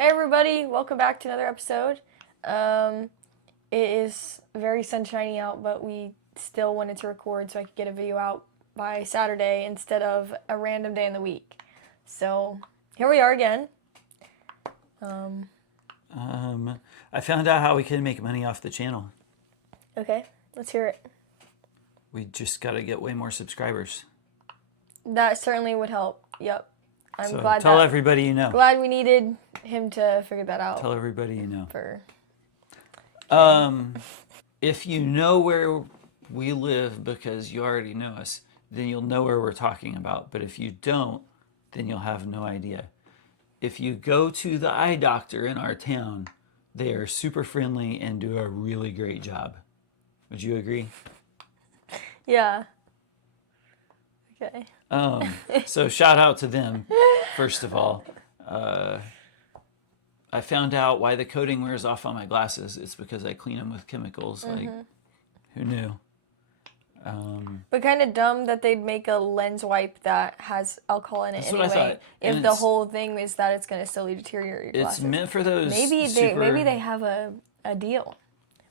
Hey everybody, welcome back to another episode. It is very sunshiny out, but we still wanted to record so I could get a video out by Saturday instead of a random day in the week. So here we are again. I found out how we can make money off the channel. Okay, let's hear it. We just got to get way more subscribers. That certainly would help. Yep. I'm So glad tell everybody you know. Glad we needed him to figure that out. Tell everybody you know. Okay. If you know where we live because you already know us, then you'll know where we're talking about. But if you don't, then you'll have no idea. If you go to the eye doctor in our town, they are super friendly and do a really great job. Would you agree? Yeah. Okay. So shout out to them, first of all. I found out why the coating wears off on my glasses. It's because I clean them with chemicals. Like, who knew? But kind of dumb that they'd make a lens wipe that has alcohol in it That's anyway. what I thought. If the whole thing is that it's going to slowly deteriorate your glasses. It's meant for those maybe they have a deal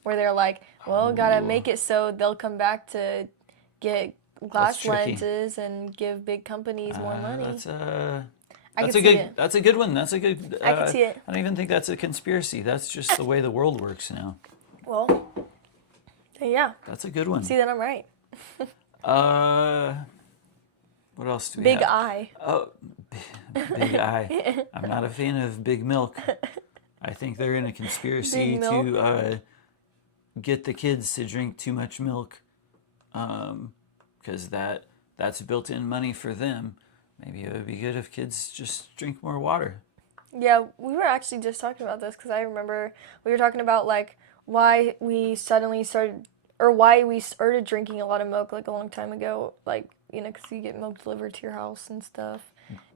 where they're like, well, gotta make it so they'll come back to get glass lenses and give big companies more money. That's a good one. That's a good. I can see it. I don't even think that's a conspiracy. That's just the way the world works now. Well, yeah. That's a good one. See that I'm right. What else do we Big have? eye. Oh, big eye. I'm not a fan of big milk. I think they're in a conspiracy to get the kids to drink too much milk, because that's built-in money for them. Maybe it would be good if kids just drink more water. Yeah, we were actually just talking about this because I remember we were talking about like why we started drinking a lot of milk like a long time ago, like, you know, because you get milk delivered to your house and stuff,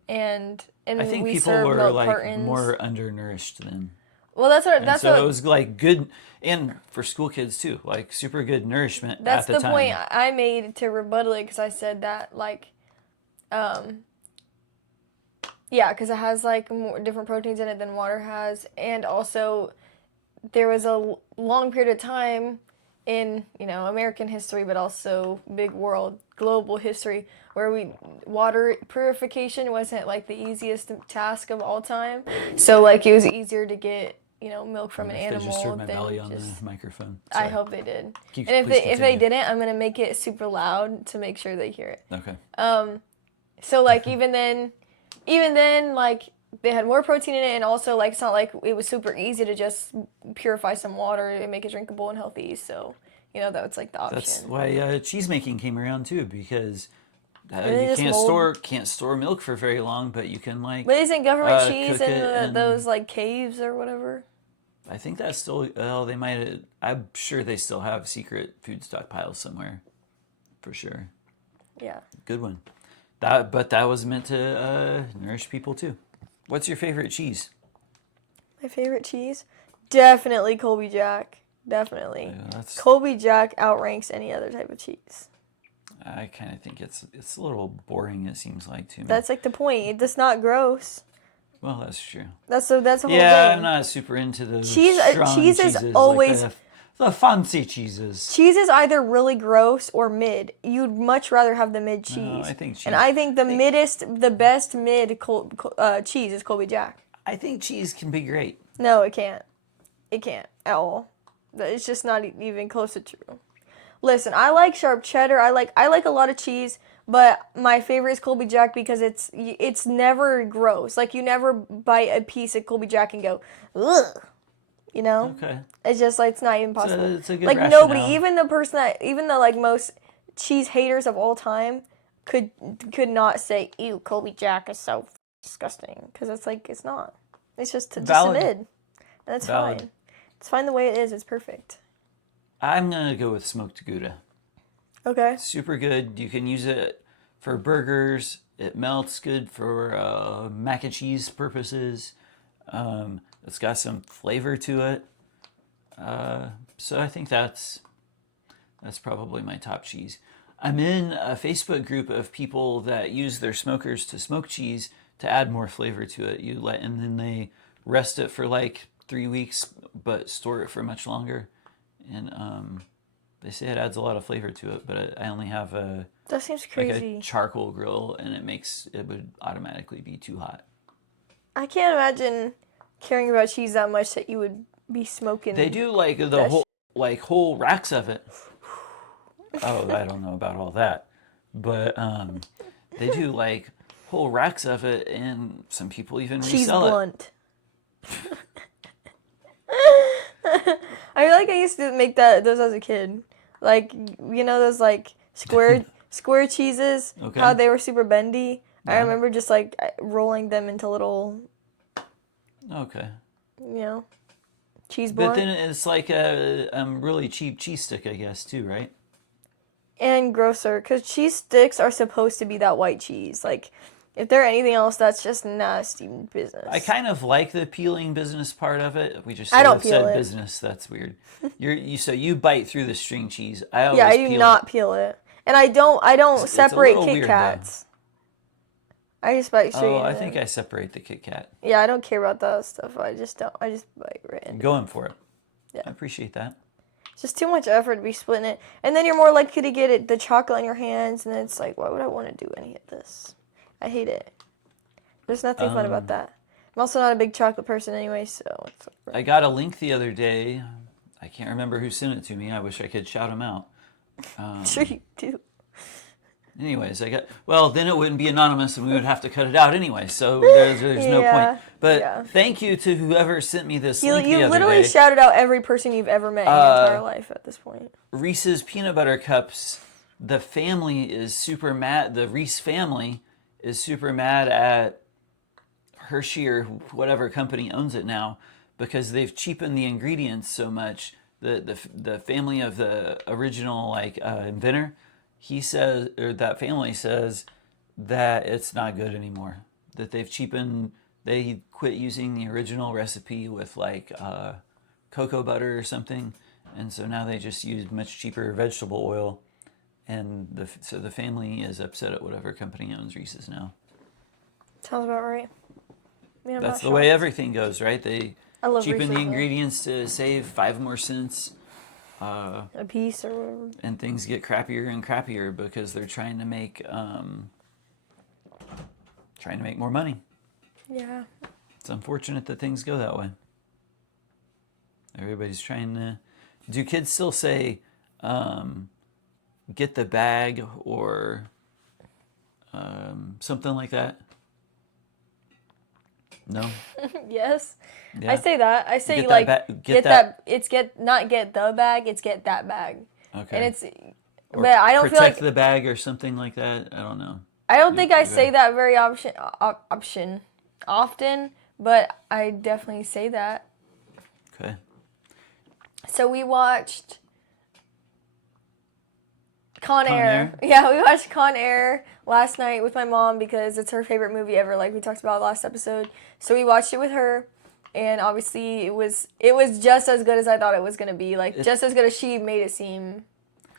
and I think we people serve were milk like cartons. more undernourished then. Well, that's so it was like good, and for school kids too, like super good nourishment at the time. That's the point I made to rebuttal it because I said that like, yeah, because it has like more different proteins in it than water has, and also there was a long period of time in, you know, American history, but also big world, global history, where water purification wasn't like the easiest task of all time. So like it was easier to get, you know, milk from an animal. They just heard my than belly on just, the microphone. Sorry. I hope they did. And if they didn't, I'm gonna make it super loud to make sure they hear it. Okay. So like even then like they had more protein in it, and also like it's not like it was super easy to just purify some water and make it drinkable and healthy. So, you know, that was like the option. That's why cheese making came around too, because you can't store milk for very long, but you can like. But isn't government cheese in those like caves or whatever? I think that's still. Well, they might. I'm sure they still have secret food stockpiles somewhere, for sure. Yeah. Good one. But that was meant to nourish people too. What's your favorite cheese? My favorite cheese? Definitely Colby Jack. Definitely. Yeah, Colby Jack outranks any other type of cheese. I kind of think it's a little boring, it seems like, to me. That's like the point. It's not gross. Well, that's true. That's the whole thing. Yeah, I'm not super into those cheese cheeses, is always... Like the fancy cheeses. Cheese is either really gross or mid. You'd much rather have the mid cheese. No, I think cheese. And I think the best mid cheese is Colby Jack. I think cheese can be great. No, it can't. It can't at all. It's just not even close to true. Listen, I like sharp cheddar. I like a lot of cheese, but my favorite is Colby Jack because it's never gross. Like you never bite a piece of Colby Jack and go, ugh. You know? Okay. It's just like it's not even possible. It's a good like rationale. nobody, even the like most cheese haters of all time could not say, ew, Colby Jack is so disgusting, because it's like it's not. It's just a mid, and that's fine. It's fine the way it is. It's perfect. I'm gonna go with smoked Gouda. Okay. Super good. You can use it for burgers. It melts good for mac and cheese purposes. It's got some flavor to it. So I think that's probably my top cheese. I'm in a Facebook group of people that use their smokers to smoke cheese to add more flavor to it. And then they rest it for like 3 weeks, but store it for much longer. And they say it adds a lot of flavor to it, but I only have That seems like crazy. a charcoal grill, and it would automatically be too hot. I can't imagine caring about cheese that much that you would be smoking. They do like the that whole racks of it. Oh, I don't know about all that, but they do like whole racks of it, and some people even cheese resell blunt. I feel like I used to make those as a kid. Like, you know those like square cheeses, Okay. how they were super bendy. I Yeah. remember just like rolling them into little, Okay. cheese But blunt. then it's like a really cheap cheese stick, I guess, too, right? And grosser, because cheese sticks are supposed to be that white cheese. Like, if they're anything else, that's just nasty business. I kind of like the peeling business part of it. We just I sort don't of peel said it. business. That's weird. So you bite through the string cheese. I always Yeah, I do peel not it. peel it, and I don't It's a separate little Kit weird, Kats. I just bite straight Oh, into I think them. I separate the Kit Kat. Yeah, I don't care about that stuff. I just don't. I just bite right I'm into it. going for it. Yeah. I appreciate that. It's just too much effort to be splitting it, and then you're more likely to get the chocolate on your hands, and then it's like, why would I want to do any of this? I hate it. There's nothing fun about that. I'm also not a big chocolate person anyway, so it's I got a link the other day. I can't remember who sent it to me. I wish I could shout him out. sure you do. Anyways, then it wouldn't be anonymous and we would have to cut it out anyway, so there's no Yeah, point. But yeah. thank you to whoever sent me this link the You other literally day. shouted out every person you've ever met in your entire life at this point. Reese's Peanut Butter Cups, the family is super mad. The Reese family is super mad at Hershey or whatever company owns it now because they've cheapened the ingredients so much. The family of the original inventor, he says, or that family says that it's not good anymore. That they've cheapened. They quit using the original recipe with cocoa butter or something, and so now they just use much cheaper vegetable oil. And so the family is upset at whatever company owns Reese's now. Sounds about right. I mean, I'm That's not the way shocked. everything goes, right? They I love cheapen Reese's, the though. ingredients to save 5 more cents, A piece or whatever. and things get crappier and crappier because they're trying to make more money. Yeah. It's unfortunate that things go that way. Everybody's trying to. Do kids still say, "Get the bag" or something like that? No. Yes. Yeah. I say that. I say Get like that ba- get that. It's not get the bag. It's get that bag. Okay. And it's. Or But I don't feel protect like the bag or something like that. I don't know. I don't think I you say go. that very often, but I definitely say that. Okay. So we watched Con Con Air. Air? Yeah, we watched Con Air last night with my mom because it's her favorite movie ever, like we talked about last episode. So we watched it with her, and obviously it was just as good as I thought it was gonna be, just as good as she made it seem,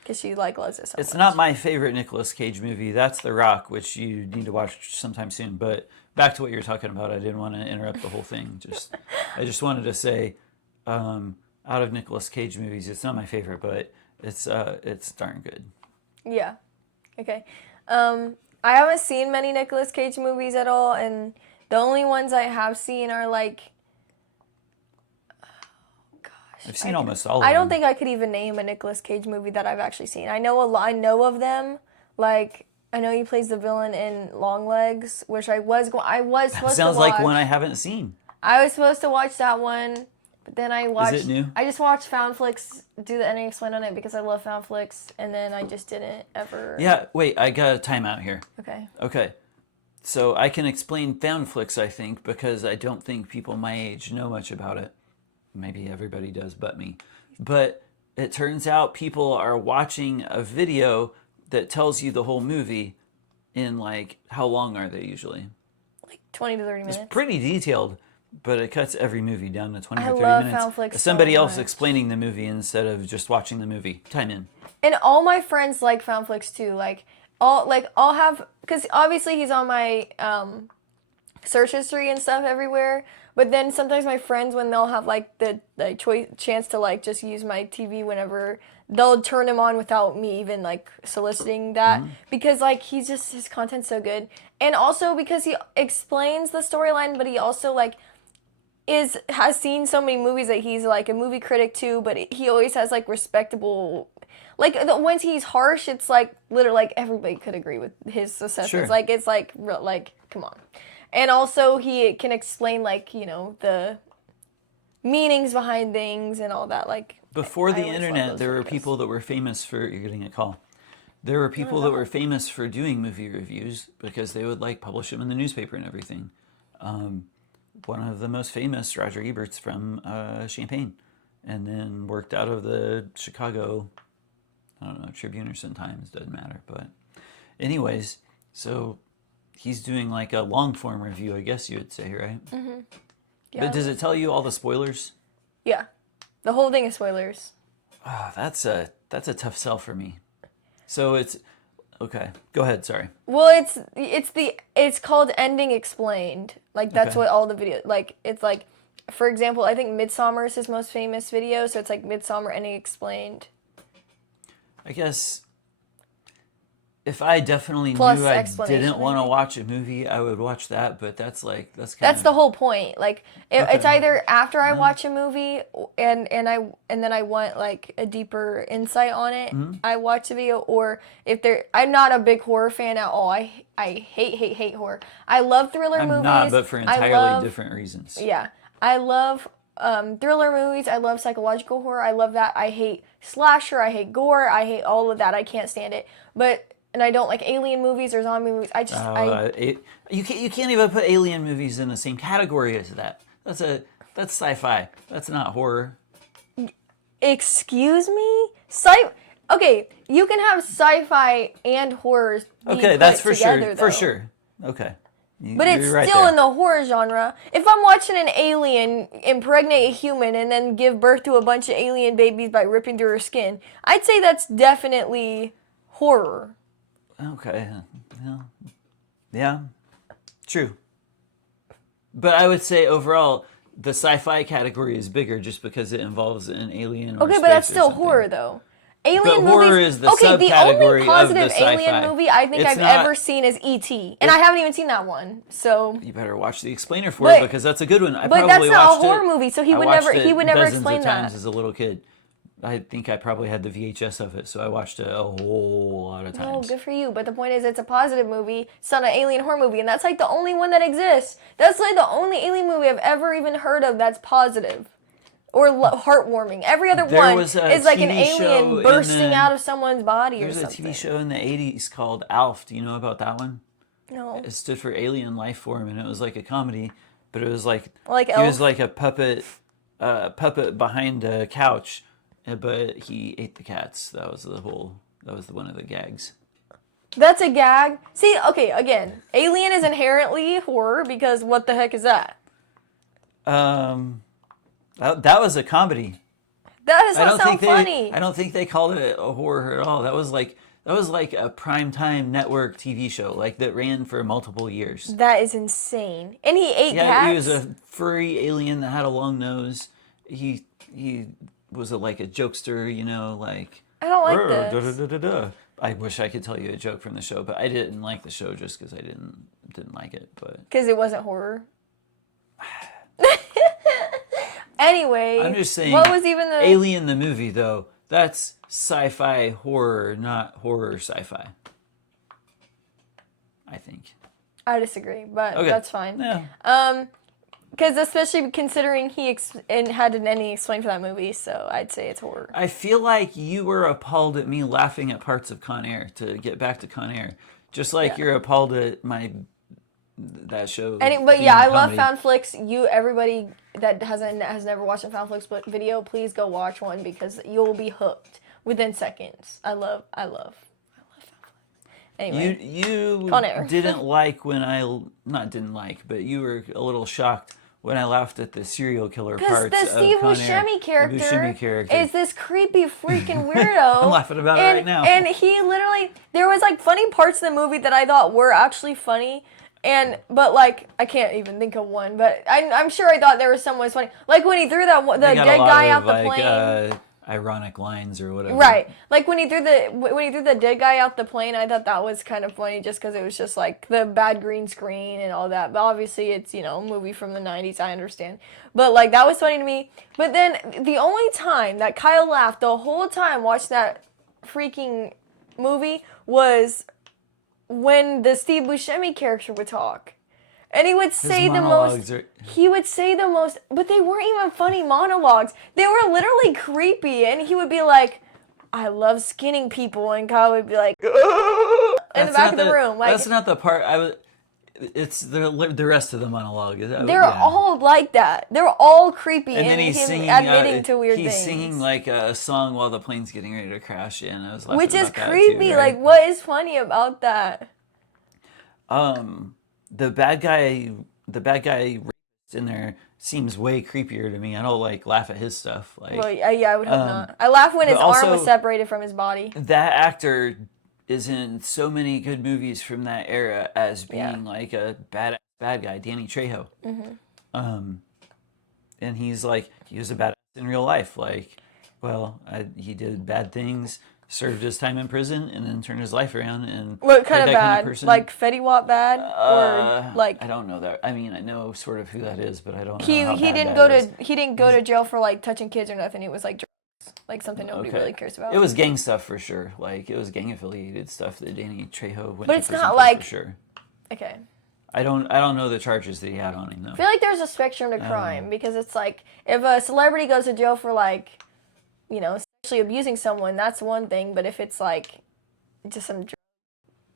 because she loves it so It's much. not my favorite Nicolas Cage movie. That's The Rock, which you need to watch sometime soon. But back to what you were talking about. I didn't want to interrupt the whole thing. I just wanted to say, out of Nicolas Cage movies, it's not my favorite, but it's darn good. Yeah. Okay. I haven't seen many Nicolas Cage movies at all, and the only ones I have seen are I've seen almost all of them. I don't think I could even name a Nicolas Cage movie that I've actually seen. I know I know of them. Like, I know he plays the villain in Longlegs, which I was supposed to watch. Sounds like one I haven't seen. I was supposed to watch that one, but then I watched. Is it new? I just watched Found Flicks do the ending explain on it because I love Found Flicks, and then I just didn't ever. Yeah, wait, I got a timeout here. Okay. Okay. So I can explain Found Flicks, I think, because I don't think people my age know much about it. Maybe everybody does but me. But it turns out people are watching a video that tells you the whole movie in how long are they usually? Like 20 to 30 minutes. It's pretty detailed, but it cuts every movie down to 20 I or 30 love minutes. Found Flicks Somebody so else much. explaining the movie instead of just watching the movie. Time in. And all my friends like Found Flicks too. I'll have, because obviously he's on my search history and stuff everywhere. But then sometimes my friends, when they'll have like the chance to like just use my TV whenever, they'll turn him on without me even like soliciting that because like his content's so good, and also because he explains the storyline, but he also like has seen so many movies that he's like a movie critic too, but he always has like respectable. Like when he's harsh, it's like literally like everybody could agree with his assessments. Sure. Like it's like like come on, and also he can explain like the meanings behind things and all that. Like Before the always love internet, those there were videos. people that were famous for. You're getting a call. There were people that were famous for doing movie reviews because they would like publish them in the newspaper and everything. One of the most famous, Roger Ebert's from Champaign, and then worked out of the Chicago, I don't know, Tribune or Sun-Times, doesn't matter. But anyways, so he's doing like a long form review, I guess you would say, right? Mm-hmm. Yeah. But does it tell you all the spoilers? Yeah, the whole thing is spoilers. Oh, that's a tough sell for me. So it's okay. Go ahead. Sorry. Well, it's called Ending Explained. Like that's Okay. what all the video like. It's like, for example, I think Midsummer is his most famous video, so it's like Midsummer Ending Explained. I guess if I definitely Plus knew I explanation, didn't want to maybe. watch a movie, I would watch that. But that's kind That's of the whole point. Like it's Okay. either after I watch a movie and then I want like a deeper insight on it, Mm-hmm. I watch the video, or if I'm not a big horror fan at all. I hate horror. I love thriller I'm movies. not, but for I entirely love, different reasons. Yeah, I love thriller movies. I love psychological horror. I love that. I hate slasher. I hate gore. I hate all of that. I can't stand it. And I don't like alien movies or zombie movies. You can't even put alien movies in the same category as that. That's sci-fi. That's not horror. Excuse me? Okay, you can have sci-fi and horror be Okay, put that's for together, sure. though. For sure. Okay. But it's You're right still there. in the horror genre. If I'm watching an alien impregnate a human and then give birth to a bunch of alien babies by ripping through her skin, I'd say that's definitely horror. Okay. Yeah. True. But I would say overall, the sci-fi category is bigger just because it involves an alien. Or Okay, but space that's or still something. horror, though. Alien But movies. horror is the okay, the subcategory only of positive the sci-fi. alien movie I think It's I've not- ever seen is E.T., and I haven't even seen that one. So, You better watch the explainer for But- it because that's a good one. I but probably that's not a watched horror it- movie, so he I would watched never- it he would never dozens explain of times that. as a little kid. I think I probably had the VHS of it, so I watched it a whole lot of oh, times. good for you. But the point is, it's a positive movie. It's not an alien horror movie, and that's like the only one that exists. That's like the only alien movie I've ever even heard of that's positive or heartwarming. Every other There one was a is like an TV show alien in bursting the- out of someone's body or There's a something. TV show in the 80s called Alf. Do you know about that one? No. It stood for Alien Life Form, and it was like a comedy, but it was like Like he Elf? was like a puppet behind a couch, but he ate the cats. That was one of the gags. That's a gag. See, okay, again, Alien is inherently horror because what the heck is that? That was a comedy. That does not sound funny. I don't think they called it a horror at all. That was like a primetime network TV show, like that ran for multiple years. That is insane. And he ate Yeah, cats? he was a furry alien that had a long nose. He was like a jokester, like. I don't like "Rrr, this. da, da, da, da, da." I wish I could tell you a joke from the show, but I didn't like the show just because I didn't like it. But Because it wasn't horror. Anyway, I'm just saying. what was even the... Alien the movie though? That's sci-fi horror, not horror sci-fi. I think. I disagree, but Okay. that's fine. Yeah. Because especially considering he had an ending explained for that movie, so I'd say it's horror. I feel like you were appalled at me laughing at parts of Con Air. To get back to Con Air, just like Yeah. you're appalled at that show. But being yeah, I comedy. love found flicks. Everybody that has never watched a found flicks video, please go watch one because you'll be hooked within seconds. I love found flicks. Anyway, You Con Air. didn't like when but you were a little shocked when I laughed at the serial killer because parts the Steve of Con Air. Buscemi The character, Buscemi character. is this creepy freaking weirdo. I'm laughing about it right now. And he literally, there was like funny parts in the movie that I thought were actually funny. But like I can't even think of one, but I'm sure I thought there was some was funny. Like when he threw the They got dead a lot guy of, out the like, plane. ironic lines or whatever. Right. Like when he threw the dead guy out the plane, I thought that was kind of funny just because it was just like the bad green screen and all that. But obviously it's, a movie from the 90s, I understand. But like that was funny to me. But then the only time that Kyle laughed the whole time watching that freaking movie was when the Steve Buscemi character would talk. And he would say the most. He would say the most, but they weren't even funny monologues. They were literally creepy. And he would be like, "I love skinning people," and Kyle would be like, in the back of the room. Like, that's not the part I was. It's the rest of the monologue. They're all like that. They're all creepy, and then him he's singing, admitting to weird things. He's singing like a song while the plane's getting ready to crash in. I was laughing Which is about creepy. That too, right? Like, what is funny about that? The bad guy in there seems way creepier to me. I don't like laugh at his stuff. Like, well, yeah, I would hope not. I laugh when his arm was separated from his body. That actor is in so many good movies from that era as being like a bad guy, Danny Trejo. Mm-hmm. And he's like, he was a badass in real life. Like, he did bad things, served his time in prison, and then turned his life around. And what kind of bad? Kind of like Fetty Wap bad, or like? I don't know that. I mean, I know sort of who that is, but I don't know. He didn't go to jail for like touching kids or nothing. It was like drugs, like something nobody really cares about. It was gang stuff for sure. Like it was gang affiliated stuff that Danny Trejo went. But it's not like for sure. Okay. I don't know the charges that he had on him though. I feel like there's a spectrum to crime because it's like if a celebrity goes to jail for like, sexually abusing someone, that's one thing. But if it's like just some drug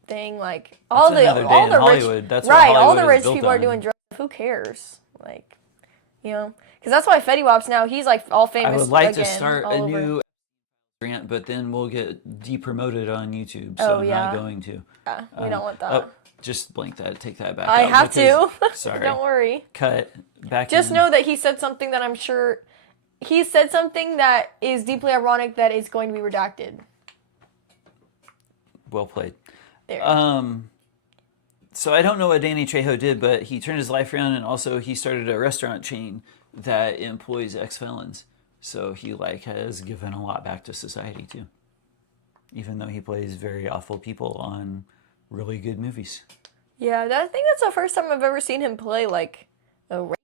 thing, like all the Hollywood. Rich, all the rich people are doing drugs. Who cares? Like, because that's why Fetty Wap's now he's like all famous. I would like to start a new rant, but then we'll get depromoted on YouTube, so I'm not going to. Yeah, we don't want that. Just blank that. Take that back. I have to. Sorry. Don't worry. Cut back. Just know that he said something that I'm sure he said something that is deeply ironic that is going to be redacted. Well played. There. So I don't know what Danny Trejo did, but he turned his life around, and also he started a restaurant chain that employs ex-felons. So he has given a lot back to society too, even though he plays very awful people on really good movies. Yeah, I think that's the first time I've ever seen him play like a rape.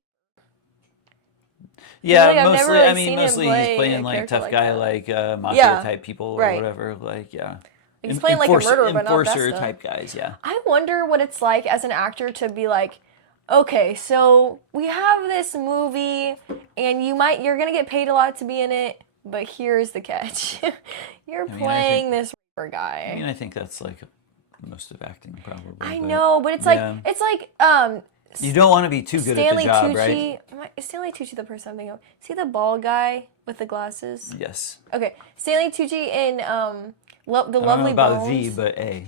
Yeah, mostly he's playing like tough guy, like mafia type people or whatever. Like, yeah. He's playing like a murderer, but not enforcer that type guys, yeah. I wonder what it's like as an actor to be like, okay, so we have this movie, and you're gonna get paid a lot to be in it, but here's the catch: you're playing this rapper guy. I mean, I think that's like most of acting, probably. I know, but it's like you don't want to be too good at the job, right? Is Stanley Tucci the person I'm thinking of? Is he the bald guy with the glasses? Yes. Okay, Stanley Tucci in The Lovely Bones. I don't know about V, but A.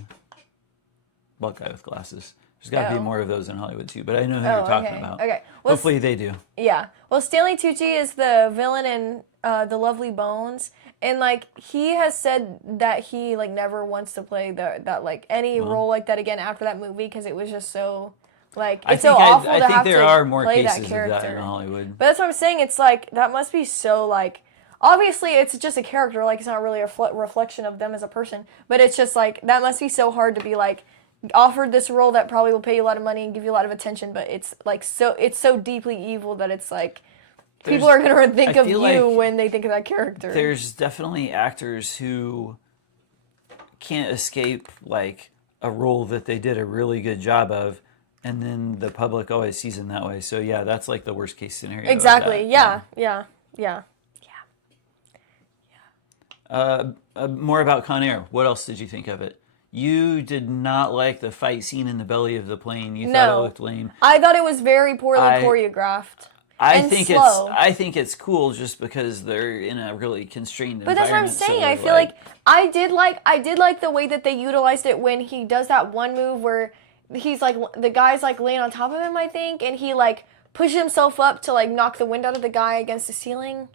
Bald guy with glasses. There's got to be more of those in Hollywood too, but I know who you're talking about. Okay. Well, hopefully they do. Yeah. Well, Stanley Tucci is the villain in The Lovely Bones, and like he has said that he like never wants to play that like any role like that again after that movie because it was just so like it's so awful to have to play that character. I think there are more cases of that in Hollywood. But that's what I'm saying. It's like that must be so like. Obviously, it's just a character. Like it's not really a reflection of them as a person. But it's just like that must be so hard to be like. Offered this role that probably will pay you a lot of money and give you a lot of attention, but it's like it's so deeply evil that it's like people are gonna think of you when they think of that character. There's definitely actors who can't escape like a role that they did a really good job of, and then the public always sees them that way. So yeah, that's like the worst case scenario. Exactly. Yeah. More about Con Air. What else did you think of it? You did not like the fight scene in the belly of the plane. You thought it looked lame. I thought it was very poorly choreographed. I think it's cool just because they're in a really constrained environment. But that's what I'm saying. So I feel like I did like the way that they utilized it when he does that one move where he's like the guy's like laying on top of him, I think, and he like pushes himself up to like knock the wind out of the guy against the ceiling.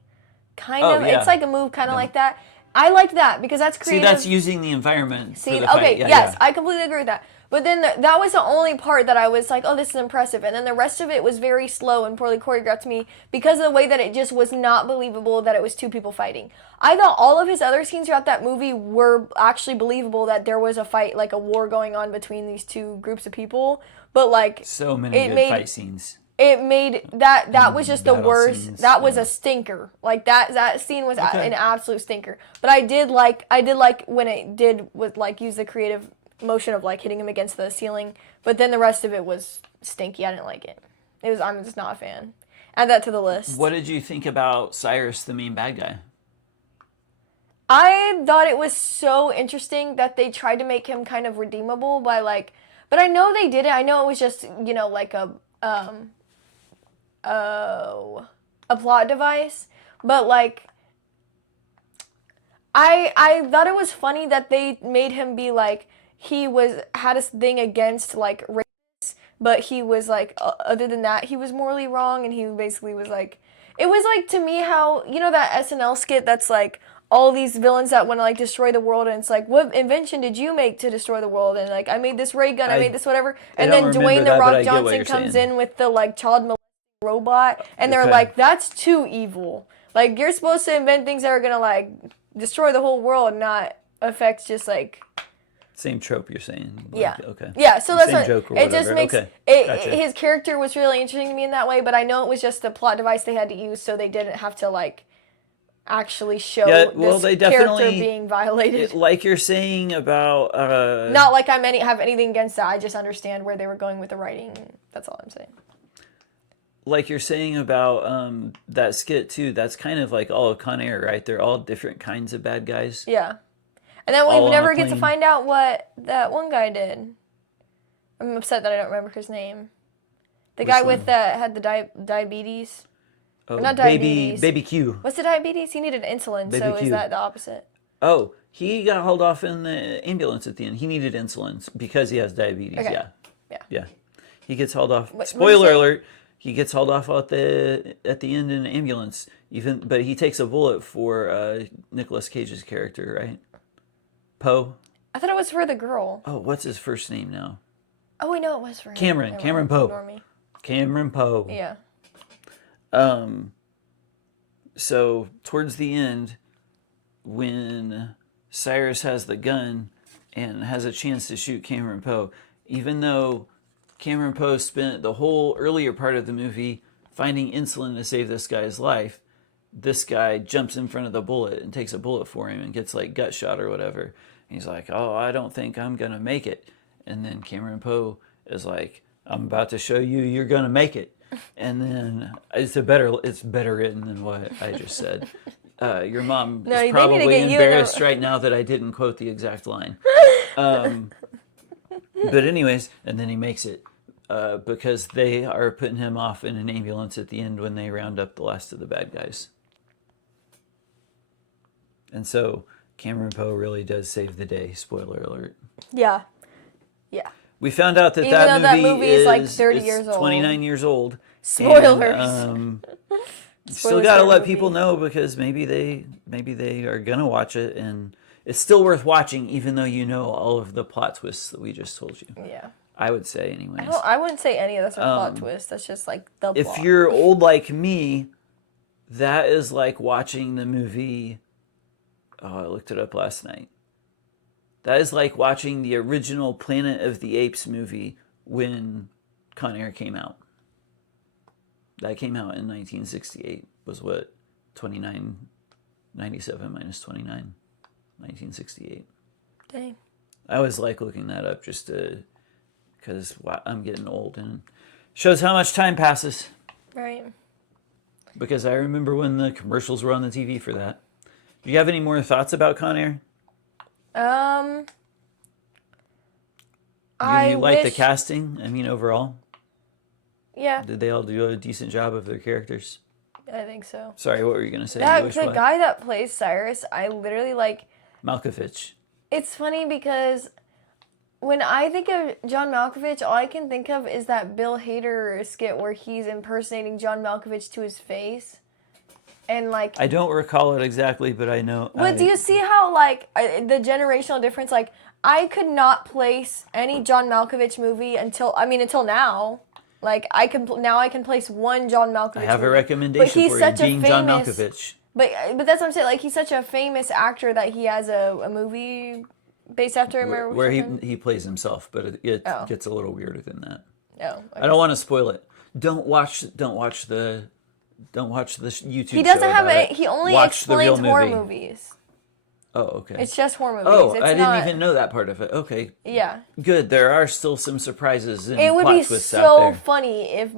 Kind of. Yeah. It's like a move kind of like that. I liked that because that's creative. See, that's using the environment. See, okay, yes, I completely agree with that. But then that was the only part that I was like, oh, this is impressive. And then the rest of it was very slow and poorly choreographed to me because of the way that it just was not believable that it was two people fighting. I thought all of his other scenes throughout that movie were actually believable, that there was a fight, like a war going on between these two groups of people. But like, So many good fight scenes. It made that was just the battle worst. scenes, That was yeah. a stinker. Like that scene was Okay. an absolute stinker. But I did like when it did with like use the creative motion of like hitting him against the ceiling. But then the rest of it was stinky. I didn't like it. I'm just not a fan. Add that to the list. What did you think about Cyrus, the main bad guy? I thought it was so interesting that they tried to make him kind of redeemable by like, but I know they did it. I know it was just, like a plot device, but like I thought it was funny that they made him be like he had a thing against like race, but he was like other than that he was morally wrong, and he basically was like, it was like to me how that SNL skit that's like all these villains that want to like destroy the world, and it's like, what invention did you make to destroy the world? And like, I made this ray gun, I made this whatever, and then Dwayne the Rock Johnson comes in with the like child molesting robot, and they're like, that's too evil. Like, you're supposed to invent things that are gonna like destroy the whole world, not affect just like. Same trope you're saying. Like, Yeah. Okay. Yeah. So that's Same what joke or it just whatever. makes Okay. it. Gotcha. His character was really interesting to me in that way, but I know it was just a plot device they had to use, so they didn't have to like actually show they this character definitely being violated. like you're saying about Not like have anything against that. I just understand where they were going with the writing. That's all I'm saying. like you're saying about that skit too. That's kind of like all of Con Air, right? They're all different kinds of bad guys. Yeah. And then All we on never a get to plane. find out what that one guy did. I'm upset that I don't remember his name. The guy one? with had the diabetes. Oh, Not diabetes. Baby Q. What's the diabetes? He needed insulin, Baby so Q. is that the opposite? Oh, he got hauled off in the ambulance at the end. He needed insulin because he has diabetes. Okay. Yeah. He gets hauled off. What Spoiler you say? alert. He gets hauled off at the end in an ambulance. But he takes a bullet for Nicolas Cage's character, right? Poe. I thought it was for the girl. Oh, what's his first name now? Oh, we know it was for him. Cameron. Never Cameron mind. Poe. Ignore me. Cameron Poe. Yeah. So towards the end, when Cyrus has the gun and has a chance to shoot Cameron Poe, even though Cameron Poe spent the whole earlier part of the movie finding insulin to save this guy's life, this guy jumps in front of the bullet and takes a bullet for him and gets like gut shot or whatever. And he's like, oh, I don't think I'm going to make it. And then Cameron Poe is like, I'm about to show you you're going to make it. And then it's better written than what I just said. Your mom No, is they need to probably get you in the- embarrassed right now that I didn't quote the exact line. But anyways, and then he makes it because they are putting him off in an ambulance at the end when they round up the last of the bad guys. And so Cameron Poe really does save the day. Spoiler alert. Yeah. Yeah. We found out that Even though that that movie, movie is, like, 30 it's years old. 29 years old. Spoilers. And, still Spoilers got to for let the people movie. know because maybe they are gonna watch it, and it's still worth watching even though you know all of the plot twists that we just told you. Yeah. I would say, anyways. I wouldn't say any of that's a plot twist. That's just like the If plot. you're old like me, that is like watching the movie. Oh, I looked it up last night. That is like watching the original Planet of the Apes movie when Con Air came out. That came out in 1968. Was what? 97 minus 29. 1968. Dang. I always like looking that up just to, because I'm getting old and shows how much time passes. Right. Because I remember when the commercials were on the TV for that. Do you have any more thoughts about Con Air? I You like the wish- casting? I mean, overall, Yeah, did they all do a decent job of their characters? I think so. Sorry, what were you gonna say? That You wish the what? guy that plays Cyrus, I literally like. Malkovich. It's funny because when I think of John Malkovich, all I can think of is that Bill Hader skit where he's impersonating John Malkovich to his face, and like. I don't recall it exactly, but I know. But do you see how like the generational difference? Like I could not place any John Malkovich movie until now. Like I can place one John Malkovich. I have movie. a recommendation for you, being John Malkovich. But that's what I'm saying. Like he's such a famous actor that he has a movie based after him, or where he plays himself, but it gets a little weirder than that. Oh, okay. I don't want to spoil it. Don't watch the YouTube. He doesn't have it. He only watch explains horror movies. Oh, okay. It's just horror movies. Oh, it's I didn't even know that part of it. Okay. Yeah. Good. There are still some surprises and it would plot be twists out there. so funny if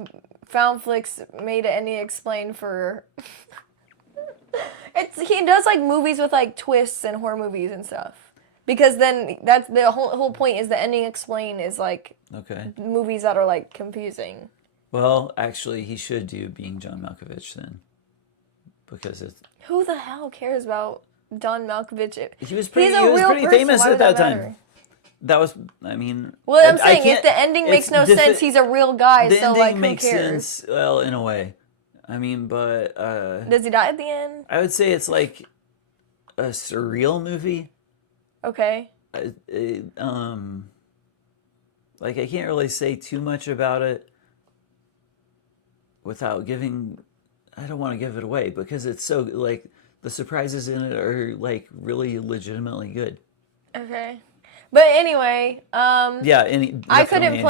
Found Flicks made any explain for. He does like movies with like twists and horror movies and stuff. Because then that's the whole point is the ending explain is like movies that are like confusing. Well, actually, he should do being John Malkovich then, because it's who the hell cares about John Malkovich? He was pretty famous at that time. That was, I mean. Well, I'm saying if the ending makes no sense, he's a real guy. The so ending like, makes who cares? sense. Well, in a way, I mean, but does he die at the end? I would say it's like a surreal movie. Okay. Like I can't really say too much about it without giving. I don't want to give it away because it's so like the surprises in it are like really legitimately good. Okay. But anyway, yeah, I couldn't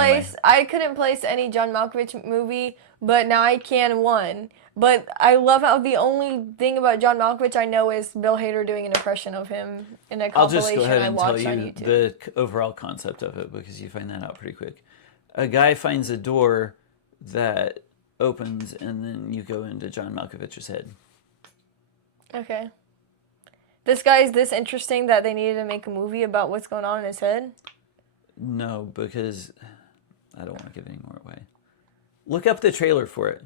place any John Malkovich movie, but now I can one. But I love how the only thing about John Malkovich I know is Bill Hader doing an impression of him in a compilation I watched on YouTube. I'll just go ahead and tell you the overall concept of it because you find that out pretty quick. A guy finds a door that opens and then you go into John Malkovich's head. Okay. This guy is this interesting that they needed to make a movie about what's going on in his head? No, because I don't want to give any more away. Look up the trailer for it.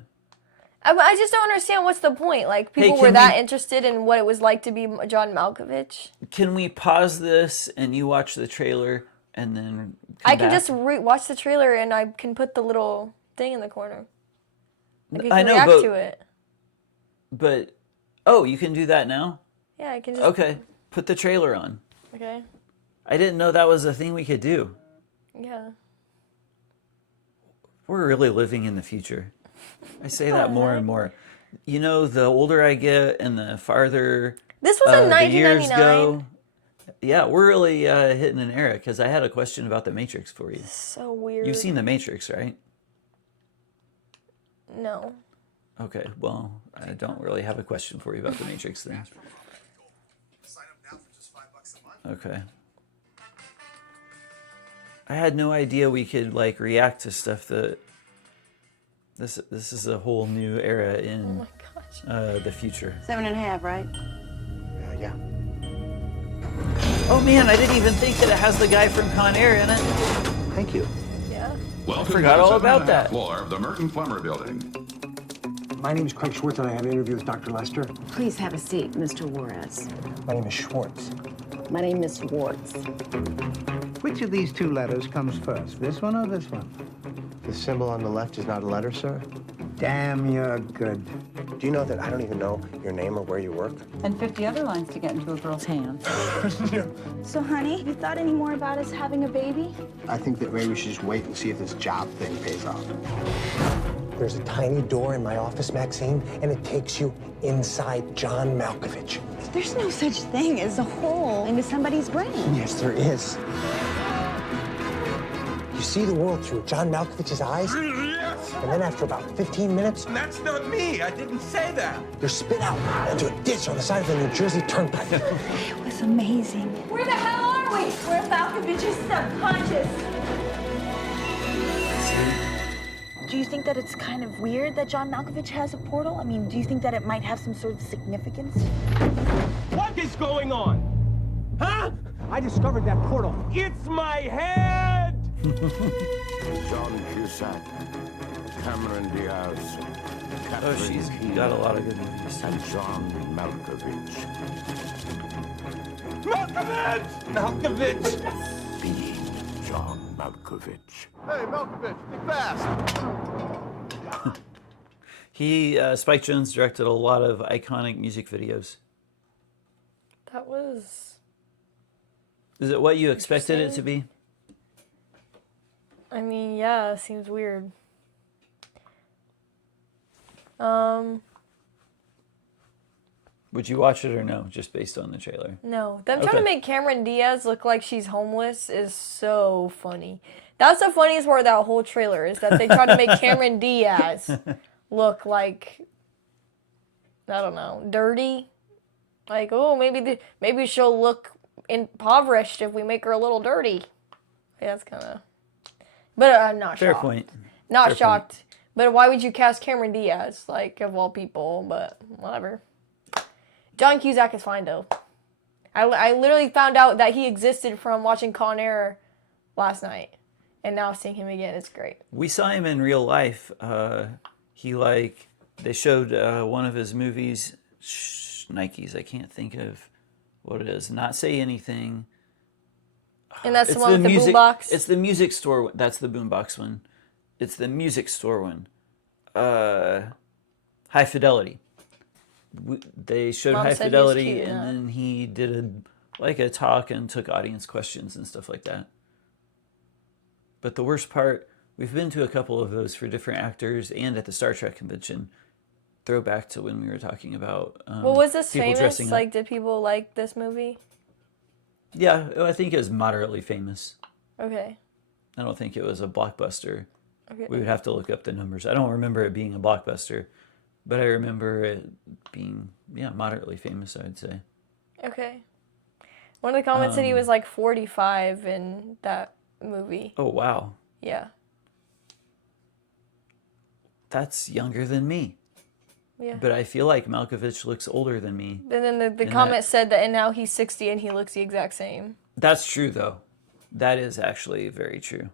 I just don't understand what's the point. Like, people were that interested in what it was like to be John Malkovich. Can we pause this and you watch the trailer and then I can just watch the trailer and I can put the little thing in the corner. Like, you can react to it. But, you can do that now? Yeah, I can just... Okay, put the trailer on. Okay. I didn't know that was a thing we could do. Yeah. We're really living in the future. I say that more and more. You know, the older I get and the farther this was in 1999. the years go. Yeah, we're really hitting an era because I had a question about The Matrix for you. So weird. You've seen The Matrix, right? No. Okay, well, I don't really have a question for you about The Matrix then. Okay. I had no idea we could like react to stuff that this is a whole new era in the future. 7.5, right? Yeah. Oh man, I didn't even think that it has the guy from Con Air in it. Thank you. Yeah. I forgot all about that. Floor of the Merton Plummer Building. My name is Craig Schwartz, and I have an interview with Dr. Lester. Please have a seat, Mr. Juarez. My name is Schwartz. My name is Schwartz. Which of these two letters comes first, this one or this one? The symbol on the left is not a letter, sir. Damn, you're good. Do you know that I don't even know your name or where you work? And 50 other lines to get into a girl's hands. So, honey, have you thought any more about us having a baby? I think that maybe we should just wait and see if this job thing pays off. There's a tiny door in my office, Maxine, and it takes you inside John Malkovich. There's no such thing as a hole into somebody's brain. Yes, there is. You see the world through John Malkovich's eyes, Yes! and then after about 15 minutes, That's not me. I didn't say that. you're spit out into a ditch on the side of the New Jersey Turnpike. It was amazing. Where the hell are we? We're Malkovich's subconscious. Do you think that it's kind of weird that John Malkovich has a portal? I mean, do you think that it might have some sort of significance? What is going on? Huh? I discovered that portal. It's my head! John Cusack, Cameron Diaz, Oh, she's got a lot of good movies. and John Malkovich. Malkovich! Malkovich! Being John Malkovich. Hey, Malkovich, think fast! Spike Jonze directed a lot of iconic music videos. That was... Is it what you expected it to be? I mean, yeah, it seems weird. Would you watch it or no, just based on the trailer? No. Them trying to Okay. make Cameron Diaz look like she's homeless is so funny. That's the funniest part of that whole trailer is that they tried to make Cameron Diaz look like, I don't know, dirty. Like, oh, maybe she'll look impoverished if we make her a little dirty. Yeah, that's kind of. But I'm not Fair shocked. point. Not Fair shocked. But why would you cast Cameron Diaz, like, of all people? But whatever. John Cusack is fine, though. I literally found out that he existed from watching Con Air last night. And now seeing him again is great. We saw him in real life. They showed one of his movies, Nikes. I can't think of what it is. Not Say Anything. And that's the It's one with the music. boombox? It's the music store. That's the boombox one. It's the music store one. High Fidelity. They showed Mom High said he was Fidelity, cute, and yeah. then he did a talk and took audience questions and stuff like that. But the worst part, we've been to a couple of those for different actors, and at the Star Trek convention. Throwback to when we were talking about. Well, was this people famous? dressing up. Like, did people like this movie? Yeah, I think it was moderately famous. Okay. I don't think it was a blockbuster. Okay. We would have to look up the numbers. I don't remember it being a blockbuster, but I remember it being, moderately famous, I'd say. Okay. One of the comments said he was like 45 in that movie. Oh, wow. Yeah. That's younger than me. Yeah. But I feel like Malkovich looks older than me. And then the And comment said that, and now he's 60 and he looks the exact same. That's true, though. That is actually very true.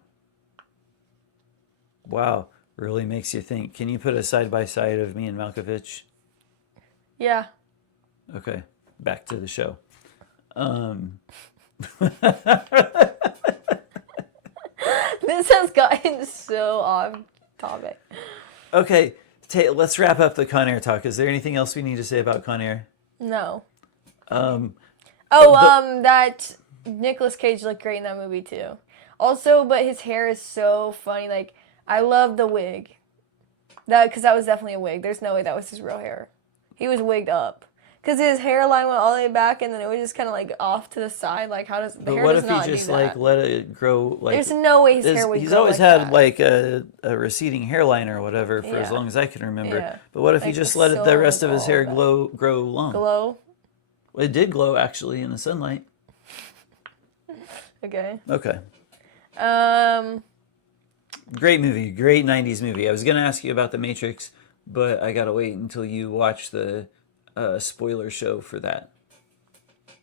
Wow. Really makes you think. Can you put a side-by-side of me and Malkovich? Yeah. Okay. Back to the show. This has gotten so off topic. Okay. Let's wrap up the Con Air talk. Is there anything else we need to say about Con Air? No. Um, That Nicolas Cage looked great in that movie too. Also, but his hair is so funny. Like, I love the wig. Because that was definitely a wig. There's no way that was his real hair. He was wigged up. Because his hairline went all the way back, and then it was just kind of like off to the side. Like, how does the but hair what does if not he just do like that? let it grow? Like, There's no way his hair would He's grow always like had that. like a receding hairline or whatever for as Yeah. long as I can remember. Yeah. But what if he Like, just let the so rest of his all hair of that. grow long? Glow. Well, it did glow actually in the sunlight. Okay. Okay. Um. Great movie. Great 90s movie. I was going to ask you about The Matrix, but I got to wait until you watch the spoiler show for that.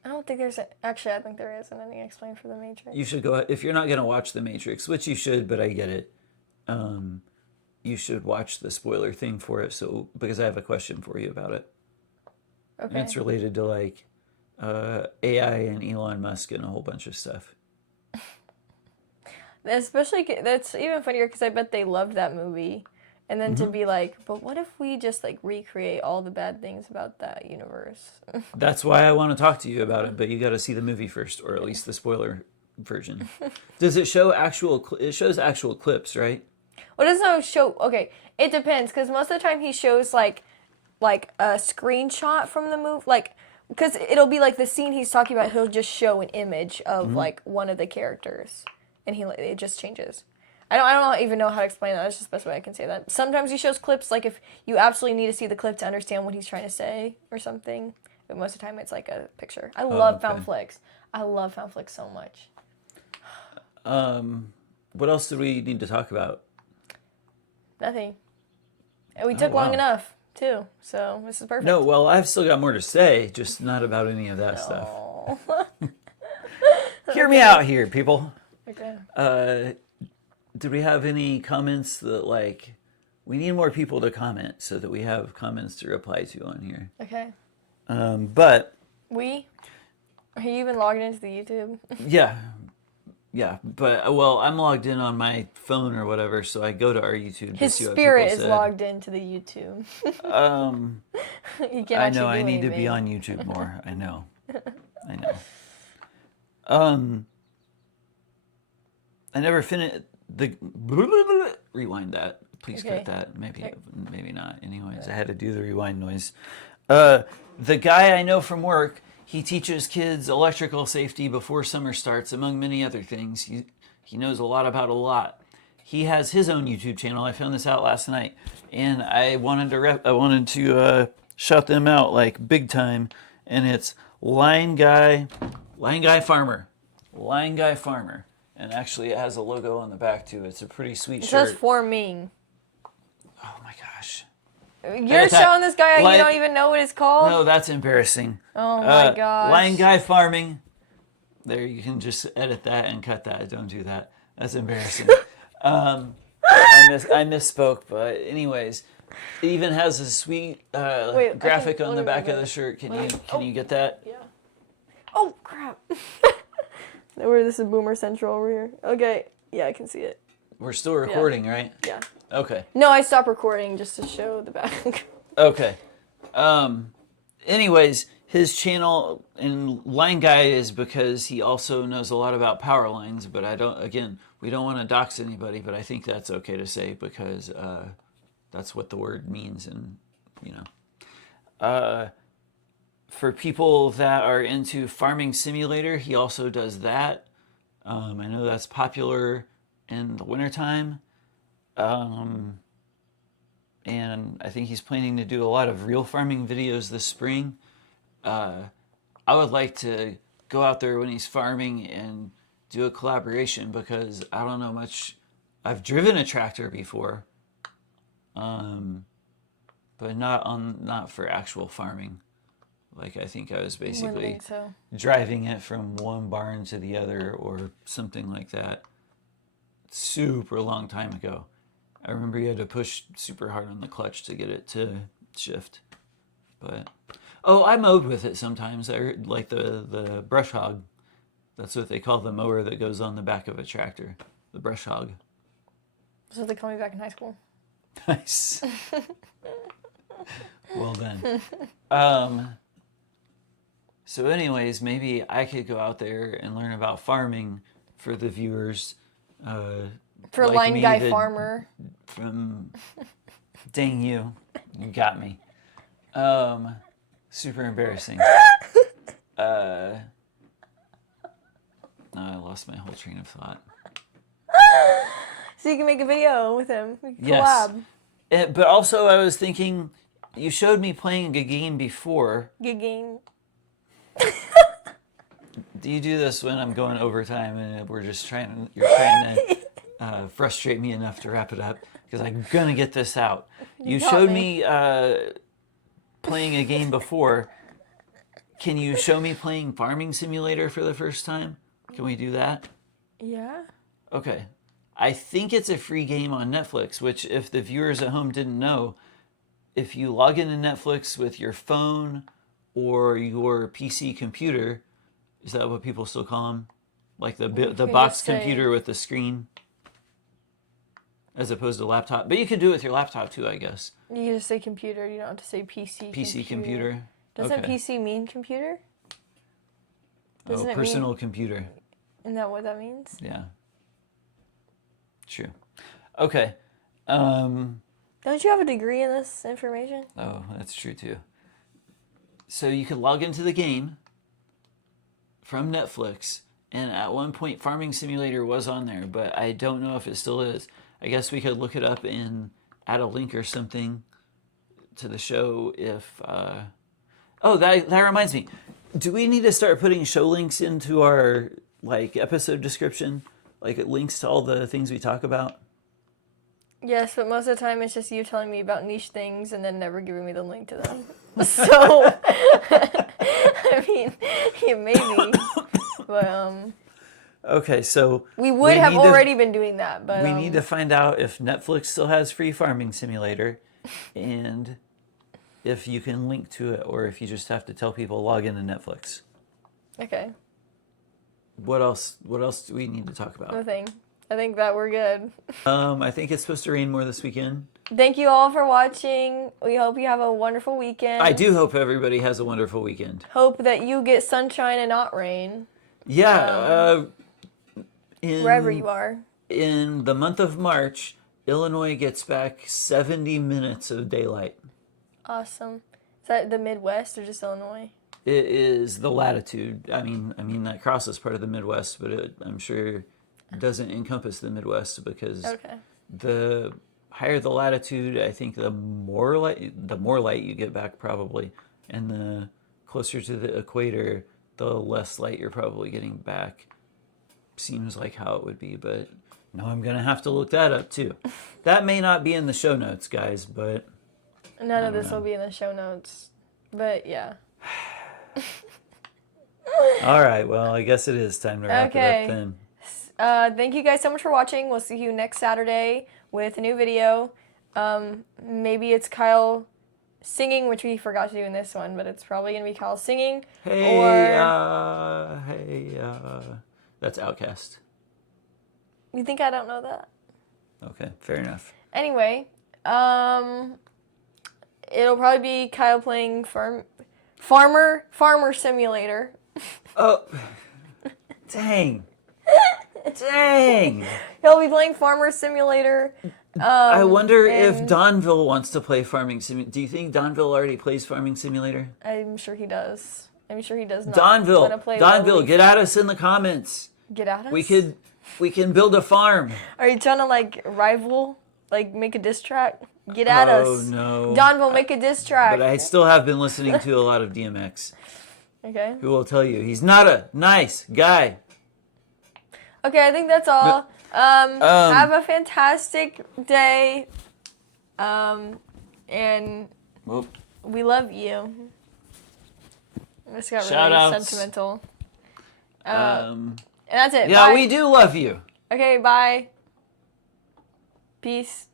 I don't think there's actually. I think there isn't any explained for the Matrix. You should go, if you're not going to watch The Matrix, which you should, but I get it. You should watch the spoiler thing for it, because I have a question for you about it. Okay. And it's related to like AI and Elon Musk and a whole bunch of stuff. Especially, that's even funnier because I bet they loved that movie. And then to be like, but what if we just like recreate all the bad things about that universe? That's why I want to talk to you about it, but you got to see the movie first, or at least the spoiler version. Does it show it shows actual clips, right? Well, it doesn't show. Okay, it depends because most of the time he shows like a screenshot from the movie, like because it'll be like the scene he's talking about. He'll just show an image of like one of the characters, and it just changes. I don't even know how to explain that. That's just the best way I can say that. Sometimes he shows clips, like if you absolutely need to see the clip to understand what he's trying to say or something. But most of the time, it's like a picture. I love found flicks. I love found flicks so much. What else do we need to talk about? Nothing. And we took long wow. enough, too. So this is perfect. No, well, I've still got more to say, just not about any of that stuff. Hear me out here, people. Okay. Do we have any comments that, like, we need more people to comment so that we have comments to reply to on here. Okay. But Are you even logged into the YouTube? yeah, but, well, I'm logged in on my phone or whatever, so I go to our YouTube His to see what spirit people is said. logged into the YouTube. He can't I know actually I do need to be anything. on YouTube more. I know. I never finished the. Rewind that. Please Okay. cut that. Maybe Okay. maybe not. Anyways, I had to do the rewind noise. The guy I know from work, he teaches kids electrical safety before summer starts, among many other things. He knows a lot about a lot. He has his own YouTube channel. I found this out last night, and I wanted to shout them out like big time. And it's Line Guy Farmer, and actually it has a logo on the back too. It's a pretty sweet It shirt. says forming. Oh my gosh! You're at that. showing this guy Line- you don't even know what it's called? No, that's embarrassing. Oh my gosh. Line Guy Farming. There, you can just edit that and cut that. Don't do that. That's embarrassing. I misspoke, but anyways, it even has a sweet Wait, graphic let on me the back grab of the it. shirt. Can you get that? Yeah. Oh, crap. Where this is Boomer Central over here. Okay. Yeah, I can see it. We're still recording, right? Yeah. Okay. No, I stopped recording just to show the back. Okay. Anyways, his channel and Line Guy is because he also knows a lot about power lines, but we don't want to dox anybody, but I think that's okay to say because that's what the word means, and for people that are into Farming Simulator, he also does that. I know that's popular in the wintertime. And I think he's planning to do a lot of real farming videos this spring. I would like to go out there when he's farming and do a collaboration because I don't know much. I've driven a tractor before, but not for actual farming. Like I think I was basically think so. driving it from one barn to the other or something like that. Super long time ago. I remember you had to push super hard on the clutch to get it to shift. But I mowed with it sometimes. I heard, like the brush hog. That's what they call the mower that goes on the back of a tractor. The brush hog. That's what they called me back in high school. Nice. Well done. So anyways, maybe I could go out there and learn about farming for the viewers. For like Line me Guy that- Farmer. Dang you got me. Super embarrassing. No, I lost my whole train of thought. So you can make a video with him. We can Yes. collab. But also I was thinking, you showed me playing a game before. Gigging. Do you do this when I'm going overtime and you're trying to frustrate me enough to wrap it up? Because I'm going to get this out. You got showed me. me playing a game before. Can you show me playing Farming Simulator for the first time? Can we do that? Yeah. Okay. I think it's a free game on Netflix, which if the viewers at home didn't know, if you log into Netflix with your phone or your PC computer, is that what people still call them? Like the can box just say- computer with the screen? As opposed to laptop. But you can do it with your laptop too, I guess. You can just say computer. You don't have to say PC. PC computer. Doesn't Okay. PC mean computer? Oh, Doesn't it personal computer. Isn't that what that means? Yeah. True. Okay. Don't you have a degree in this information? Oh, that's true too. So you could log into the game from Netflix, and at one point Farming Simulator was on there, but I don't know if it still is. I guess we could look it up and add a link or something to the show if... Oh, that reminds me. Do we need to start putting show links into our episode description? Like links to all the things we talk about? Yes, but most of the time it's just you telling me about niche things and then never giving me the link to them. So, I mean, yeah, maybe. But, Okay, so... we would have need to- already been doing that, but... We need to find out if Netflix still has free Farming Simulator and if you can link to it or if you just have to tell people log into Netflix. Okay, What else do we need to talk about? nothing. I think that we're good. I think it's supposed to rain more this weekend. Thank you all for watching. We hope you have a wonderful weekend. I do hope everybody has a wonderful weekend. Hope that you get sunshine and not rain. Yeah. Wherever you are. In the month of March, Illinois gets back 70 minutes of daylight. Awesome. Is that the Midwest or just Illinois? It is the latitude. I mean that crosses part of the Midwest, but I'm sure it doesn't encompass the Midwest because the higher the latitude, I think the more light you get back probably, and the closer to the equator, the less light you're probably getting back. Seems like how it would be, but no, I'm gonna have to look that up too. That may not be in the show notes, guys, but none of this will be in the show notes. But yeah. All right, well, I guess it is time to wrap it up then. Thank you guys so much for watching. We'll see you next Saturday with a new video. Maybe it's Kyle singing, which we forgot to do in this one, but it's probably gonna be Kyle singing. That's Outcast. You think I don't know that? Okay, fair enough. Anyway, it'll probably be Kyle playing Farmer Simulator. Oh, dang. Dang. He'll be playing Farmer Simulator. I wonder if Donville wants to play Farming Simulator. Do you think Donville already plays Farming Simulator? I'm sure he does. I'm sure he does not. Donville, get at us in the comments. Get at us? We can build a farm. Are you trying to like rival? Like make a diss track? Get at us. Oh no. Donville, make a diss track. But I still have been listening to a lot of DMX. Okay. Who will tell you he's not a nice guy. Okay, I think that's all. Have a fantastic day. And we love you. This got really sentimental. And that's it. Yeah, Bye. we do love you. Okay, bye. Peace.